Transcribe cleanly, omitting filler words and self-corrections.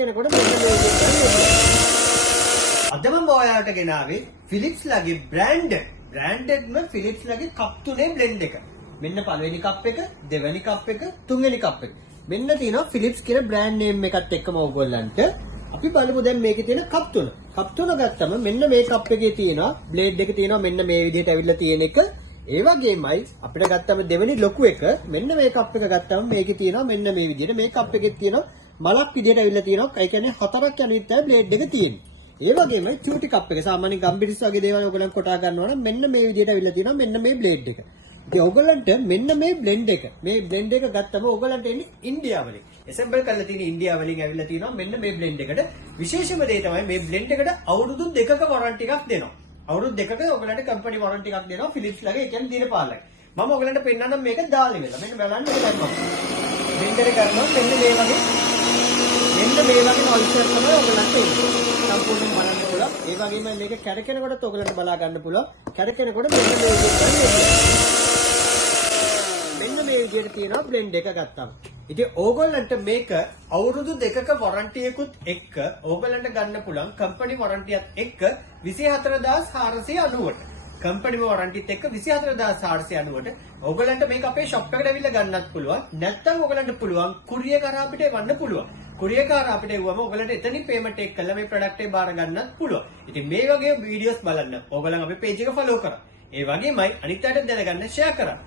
කෙනෙකුට මෙන්න මේ විදිහට ලැබෙනවා. අද මම ඔයාලට ගෙනාවේ ෆිලිප්ස් ලගේ බ්‍රෑන්ඩඩ්ම ෆිලිප්ස් ලගේ කප් තුනේ බ්ලෙන්ඩ් එක. මෙන්න පළවෙනි කප් එක, දෙවෙනි කප් එක, තුන්වෙනි කප් එක. මෙන්න තියෙනවා ෆිලිප්ස් කියන බ්‍රෑන්ඩ් නේම් එකත් එක්කම ඕගොල්ලන්ට. අපි බලමු දැන් මේකේ තියෙන කප් තුන. කප් තුන ගත්තම මෙන්න මේ කප් එකේ තියෙනවා බ්ලේඩ් එක තියෙනවා මෙන්න මේ විදිහට ඇවිල්ලා තියෙන එක. ඒ වගේමයි අපිට ගත්තම දෙවෙනි ලොකු එක මෙන්න මේ කප් එක ගත්තම මේකේ තියෙනවා මෙන්න මේ විදිහට මේ කප් එකේ තියෙනවා මලක් විදිහට ඇවිල්ලා තියෙනවා. ඒ කියන්නේ හතරක් යන විදිහට බ්ලේඩ් එක තියෙන්නේ. ඒ වගේමයි චූටි කප් එක සාමාන්‍යයෙන් ගම්බිරිස් වගේ දේවල් ඔයගොල්ලන් කොටා ගන්නවා නම් මෙන්න මේ විදිහට ඇවිල්ලා තියෙනවා මෙන්න මේ බ්ලේඩ් එක. ඉතින් ඔයගොල්ලන්ට මෙන්න මේ බ්ලෙන්ඩ් එක ගත්තම ඔයගොල්ලන්ට එන්නේ ඉන්දියාවලින්. ඇසෙම්බල් කරලා තියෙන ඉන්දියාවලින් ඇවිල්ලා තියෙනවා මෙන්න මේ බ්ලෙන්ඩ් එකට. විශේෂම දේ තමයි මේ බ්ලෙන්ඩ් එකට අවුරුදු 2ක වොරන්ටි එකක් දෙනවා. අවුරුදු 2ක ඔයගොල්ලන්ට කම්පැනි වොරන්ටි එකක් දෙනවා ෆිලිප්ස් ලගේ. ඒ කියන්නේ දිනපාලයි. මම ඔයගොල්ලන්ට පෙන්නන්නම් මේක දාලා ඉවරලා. මෙන්න බලන්න මේක දැම්මම. බ්ලෙන්ඩර් එක ගන්නවා මෙන්න මේ වගේ නොයිස් එකක් තමයි ඔයගොල්ලන්ට එන්නේ. සම්පූර්ණයෙන් බලන්න පුළුවන්. ඒ වගේම මේක කැරකෙනකොටත් ඔයගොල්ලන්ට බලා ගන්න පුළුවන්. කැරකෙනකොට මෙන්න මේ විදිහට තියෙනවා බ්ලෙන්ඩ් එක ගත්තාම. ඉතින් ඕගොල්ලන්ට මේක අවුරුදු 2ක වොරන්ටි එකකුත් එක්ක ඕගොල්ලන්ට ගන්න පුළුවන් කම්පැනි වොරන්ටියත් එක්ක 24490ට. කම්පැනි වොරන්ටිත් එක්ක 24490ට ඕගොල්ලන්ට මේක අපේ ෂොප් එකට ඇවිල්ලා ගන්නත් පුළුවන්. නැත්නම් ඕගොල්ලන්ට පුළුවන් කුරියර් කරා අපිට එවන්න පුළුවන්. කුරියර් කරා අපිට එවුවම ඕගොල්ලන්ට එතනින් පේමන්ට් එක කළා මේ ප්‍රොඩක්ට් එක බාර ගන්නත් පුළුවන්. ඉතින් මේ වගේ වීඩියෝස් බලන්න ඕගොල්ලන් අපේ පේජ් එක ෆලෝ කරා. ඒ වගේමයි අනිත් අයට දැනගන්න ෂෙයා කරා.